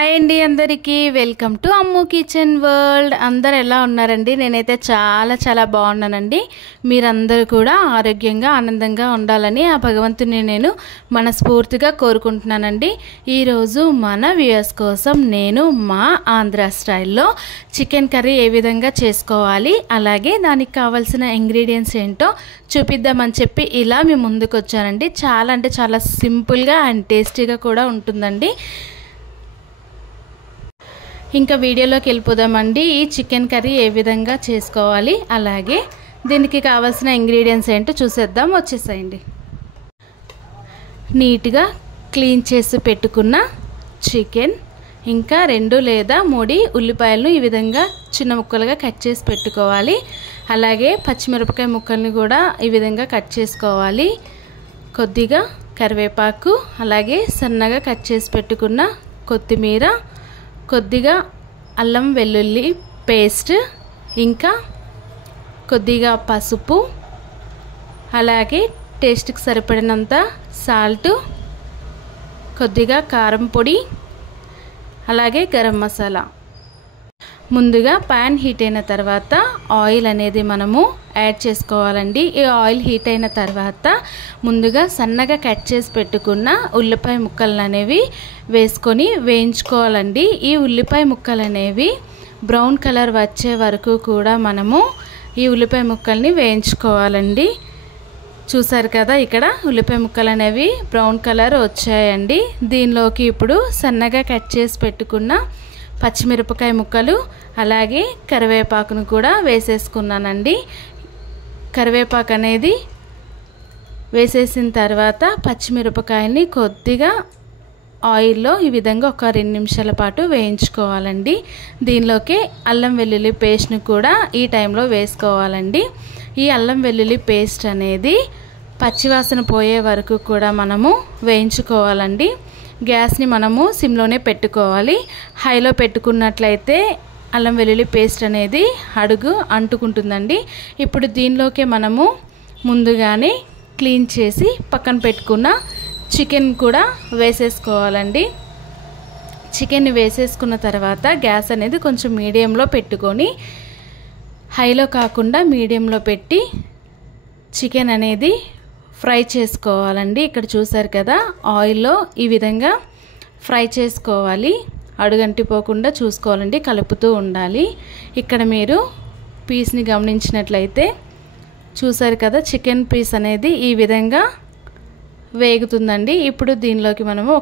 Hi అండి అందరికీ welcome to Ammu kitchen world. అందరు ఎలా ఉన్నారండి? నేనైతే చాలా బాగున్నానండి. మీరందరూ కూడా ఆరోగ్యంగా ఆనందంగా ఉండాలని ఆ భగవంతుని నేను మనస్ఫూర్తిగా కోరుకుంటున్నానండి. ఈరోజు మన వ్యూయర్స్ కోసం నేను మా ఆంధ్ర స్టైల్లో చికెన్ కర్రీ ఏ విధంగా చేసుకోవాలి, అలాగే దానికి కావాల్సిన ఇంగ్రీడియంట్స్ ఏంటో చూపిద్దామని చెప్పి ఇలా మీ ముందుకు వచ్చానండి. చాలా అంటే చాలా సింపుల్గా అండ్ టేస్టీగా కూడా ఉంటుందండి. ఇంకా వీడియోలోకి వెళ్ళిపోదామండి. ఈ చికెన్ కర్రీ ఏ విధంగా చేసుకోవాలి, అలాగే దీనికి కావాల్సిన ఇంగ్రీడియంట్స్ ఏంటో చూసేద్దాం. వచ్చేసేయండి. నీట్గా క్లీన్ చేసి పెట్టుకున్న చికెన్, ఇంకా 2 లేదా 3 ఉల్లిపాయలను ఈ విధంగా చిన్న ముక్కలుగా కట్ చేసి పెట్టుకోవాలి. అలాగే పచ్చిమిరపకాయ ముక్కల్ని కూడా ఈ విధంగా కట్ చేసుకోవాలి. కొద్దిగా కరివేపాకు, అలాగే సన్నగా కట్ చేసి పెట్టుకున్న కొత్తిమీర, కొద్దిగా అల్లం వెల్లుల్లి పేస్ట్, ఇంకా కొద్దిగా పసుపు, అలాగే టేస్ట్కి సరిపడినంత సాల్ట్, కొద్దిగా కారం పొడి, అలాగే గరం మసాలా. ముందుగా పాన్ హీట్ అయిన తర్వాత ఆయిల్ అనేది మనము యాడ్ చేసుకోవాలండి. ఈ ఆయిల్ హీట్ అయిన తర్వాత ముందుగా సన్నగా కట్ చేసి పెట్టుకున్న ఉల్లిపాయ ముక్కలు అనేవి వేసుకొని వేయించుకోవాలండి. ఈ ఉల్లిపాయ ముక్కలు అనేవి బ్రౌన్ కలర్ వచ్చే వరకు కూడా మనము ఈ ఉల్లిపాయ ముక్కల్ని వేయించుకోవాలండి. చూసారు కదా, ఇక్కడ ఉల్లిపాయ ముక్కలు అనేవి బ్రౌన్ కలర్ వచ్చాయండి. దీనిలోకి ఇప్పుడు సన్నగా కట్ చేసి పెట్టుకున్న పచ్చిమిరపకాయ ముక్కలు, అలాగే కరివేపాకును కూడా వేసేసుకున్నానండి. కరివేపాకు అనేది వేసేసిన తర్వాత పచ్చిమిరపకాయని కొద్దిగా ఆయిల్లో ఈ విధంగా ఒక 2 నిమిషాల పాటు వేయించుకోవాలండి. దీనిలోకి అల్లం వెల్లుల్లి పేస్ట్ని కూడా ఈ టైంలో వేసుకోవాలండి. ఈ అల్లం వెల్లుల్లి పేస్ట్ అనేది పచ్చివాసన పోయే వరకు కూడా మనము వేయించుకోవాలండి. గ్యాస్ని మనము సిమ్లోనే పెట్టుకోవాలి. హైలో పెట్టుకున్నట్లయితే అల్లం వెల్లుల్లి పేస్ట్ అనేది అడుగు అంటుకుంటుందండి. ఇప్పుడు దీనిలోకి మనము ముందుగానే క్లీన్ చేసి పక్కన పెట్టుకున్న చికెన్ కూడా వేసేసుకోవాలండి. చికెన్ వేసేసుకున్న తర్వాత గ్యాస్ అనేది కొంచెం మీడియంలో పెట్టుకొని, హైలో కాకుండా మీడియంలో పెట్టి చికెన్ అనేది ఫ్రై చేసుకోవాలండి. ఇక్కడ చూసారు కదా, ఆయిల్లో ఈ విధంగా ఫ్రై చేసుకోవాలి. అడుగంటిపోకుండా చూసుకోవాలండి, కలుపుతూ ఉండాలి. ఇక్కడ మీరు పీస్ని గమనించినట్లయితే చూసారు కదా, చికెన్ పీస్ అనేది ఈ విధంగా వేగుతుందండి. ఇప్పుడు దీనిలోకి మనము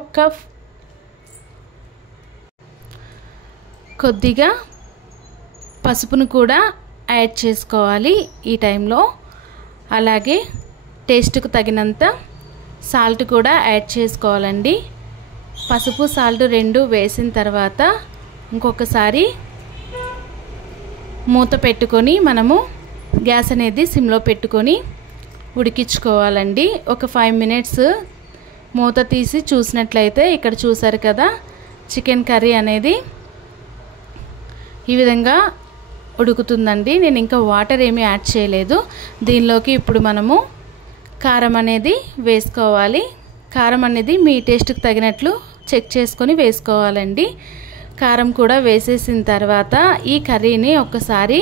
కొద్దిగా పసుపును కూడా యాడ్ చేసుకోవాలి ఈ టైంలో. అలాగే టేస్ట్కు తగినంత సాల్ట్ కూడా యాడ్ చేసుకోవాలండి. పసుపు సాల్ట్ 2 వేసిన తర్వాత ఇంకొకసారి మూత పెట్టుకొని మనము గ్యాస్ అనేది సిమ్లో పెట్టుకొని ఉడికించుకోవాలండి. ఒక 5 మినిట్స్ మూత తీసి చూసినట్లయితే ఇక్కడ చూసారు కదా, చికెన్ కర్రీ అనేది ఈ విధంగా ఉడుకుతుందండి. నేను ఇంకా వాటర్ ఏమీ యాడ్ చేయలేదు. దీనిలోకి ఇప్పుడు మనము కారం అనేది వేసుకోవాలి. కారం అనేది మీ టేస్ట్కి తగినట్లు చెక్ చేసుకొని వేసుకోవాలండి. కారం కూడా వేసేసిన తర్వాత ఈ కర్రీని ఒక్కసారి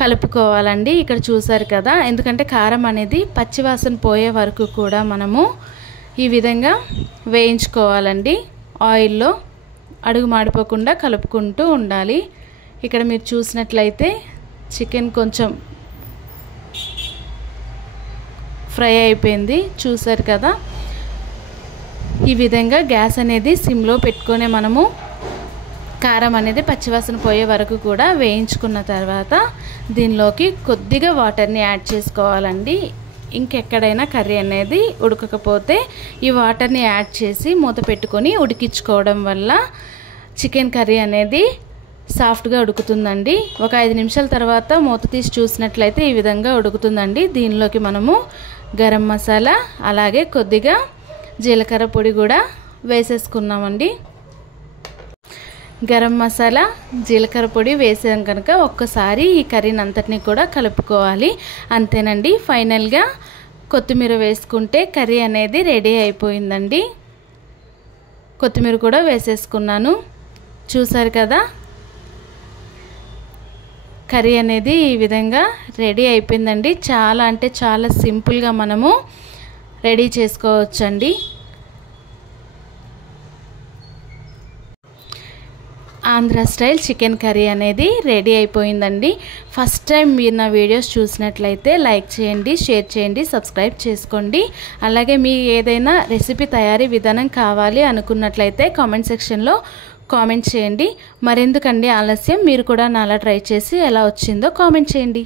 కలుపుకోవాలండి. ఇక్కడ చూసారు కదా, ఎందుకంటే కారం అనేది పచ్చివాసన పోయే వరకు కూడా మనము ఈ విధంగా వేయించుకోవాలండి. ఆయిల్లో అడుగు మాడిపోకుండా కలుపుకుంటూ ఉండాలి. ఇక్కడ మీరు చూసినట్లయితే చికెన్ కొంచెం ఫ్రై అయిపోయింది. చూసారు కదా, ఈ విధంగా గ్యాస్ అనేది సిమ్లో పెట్టుకొని మనము కారం అనేది పచ్చివాసన పోయే వరకు కూడా వేయించుకున్న తర్వాత దీనిలోకి కొద్దిగా వాటర్ని యాడ్ చేసుకోవాలండి. ఇంకెక్కడైనా కర్రీ అనేది ఉడకకపోతే ఈ వాటర్ని యాడ్ చేసి మూత పెట్టుకొని ఉడికించుకోవడం వల్ల చికెన్ కర్రీ అనేది సాఫ్ట్గా ఉడుకుతుందండి. ఒక 5 నిమిషాల తర్వాత మూత తీసి చూసినట్లయితే ఈ విధంగా ఉడుకుతుందండి. దీనిలోకి మనము గరం మసాలా, అలాగే కొద్దిగా జీలకర్ర పొడి కూడా వేసేసుకున్నామండి. గరం మసాలా, జీలకర్ర పొడి వేసాం కనుక ఒక్కసారి ఈ కర్రీని అంతటిని కూడా కలుపుకోవాలి. అంతేనండి, ఫైనల్గా కొత్తిమీర వేసుకుంటే కర్రీ అనేది రెడీ అయిపోయిందండి. కొత్తిమీర కూడా వేసేసుకున్నాను. చూసారు కదా, కర్రీ అనేది ఈ విధంగా రెడీ అయిపోయిందండి. చాలా అంటే చాలా సింపుల్గా మనము రెడీ చేసుకోవచ్చండి. ఆంధ్ర స్టైల్ చికెన్ కర్రీ అనేది రెడీ అయిపోయిందండి. ఫస్ట్ టైం మీరు నా వీడియోస్ చూసినట్లయితే లైక్ చేయండి, షేర్ చేయండి, సబ్స్క్రైబ్ చేసుకోండి. అలాగే మీ ఏదైనా రెసిపీ తయారీ విధానం కావాలి అనుకున్నట్లయితే కామెంట్ సెక్షన్లో కామెంట్ చేయండి. మరెందుకండి ఆలస్యం, మీరు కూడా నాలా ట్రై చేసి ఎలా వచ్చిందో కామెంట్ చేయండి.